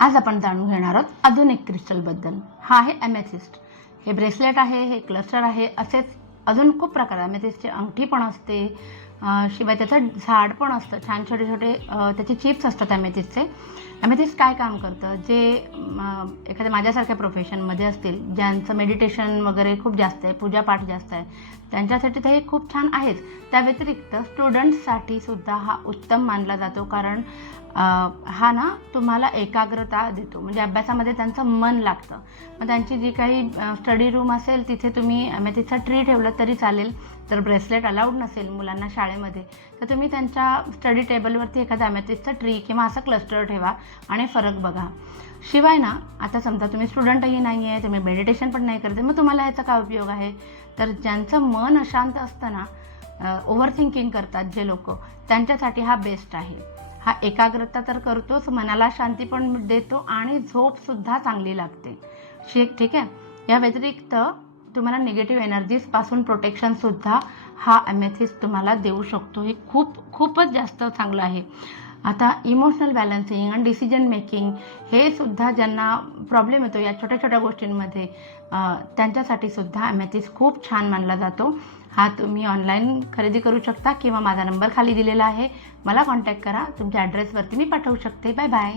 आज आपण जाणून घेणार आहोत आधुनिक क्रिस्टलबद्दल। हा आहे एमेथिस्ट। हे ब्रेसलेट आहे, हे क्लस्टर आहे, असेच अजून खूप प्रकार आहे। एमेथिस्टची अंगठी पण असते, शिवाय त्याचं झाड पण असतं, छान छोटे छोटे त्याचे चिप्स असतात एमेथिस्टचे। एमेथिस्ट काय काम करतं, जे एखाद्या माझ्यासारख्या प्रोफेशनमध्ये असतील, ज्यांचं मेडिटेशन वगैरे खूप जास्त आहे, पूजापाठ जास्त आहे, त्यांच्यासाठी तर हे खूप छान आहेच। त्या व्यतिरिक्त स्टुडंट्ससाठी सुद्धा हा उत्तम मानला जातो, कारण हा ना तुम्हाला एकाग्रता देतो, म्हणजे अभ्यासामध्ये त्यांचं मन लागतं। मग त्यांची जी काही स्टडी रूम असेल तिथे तुम्ही एमेथिस्टचा ट्री ठेवलं तरी चालेल। जर ब्रेसलेट अलाउड नसेल मुलांना शाळेमध्ये, तर तुम्ही त्यांच्या स्टडी टेबलवरती एखादा एमेथिस्टचा ट्री किंवा असं क्लस्टर ठेवा आणि फरक बघा। शिवाय ना, आता समजा तुम्ही स्टुडंटही नाही आहे, तुम्ही मेडिटेशन पण नाही करते, मग तुम्हाला याचा काय उपयोग आहे? तर ज्यांचं मन अशांत असतं ना, ओव्हर थिंकिंग करतात जे लोक, त्यांच्यासाठी हा बेस्ट आहे। हा एकाग्रता तर करतोच, मनाला शांती पण देतो आणि झोपसुद्धा चांगली लागते। ठीक आहे। या व्यतिरिक्त तुम्हाला निगेटिव्ह एनर्जीजपासून प्रोटेक्शनसुद्धा हा एमेथिस्ट तुम्हाला देऊ शकतो। हे खूपच जास्त चांगलं आहे। आता इमोशनल बॅलन्सिंग आणि डिसिजन मेकिंग हे सुद्धा ज्यांना प्रॉब्लेम येतो या छोट्या छोट्या गोष्टींमध्ये, त्यांच्यासाठी सुद्धा एमेथिस्ट खूप छान मानला जातो। हा तुम्ही ऑनलाईन खरेदी करू शकता किंवा माझा नंबर खाली दिलेला आहे, मला कॉन्टॅक्ट करा, तुमच्या ॲड्रेसवरती मी पाठवू शकते। Bye bye.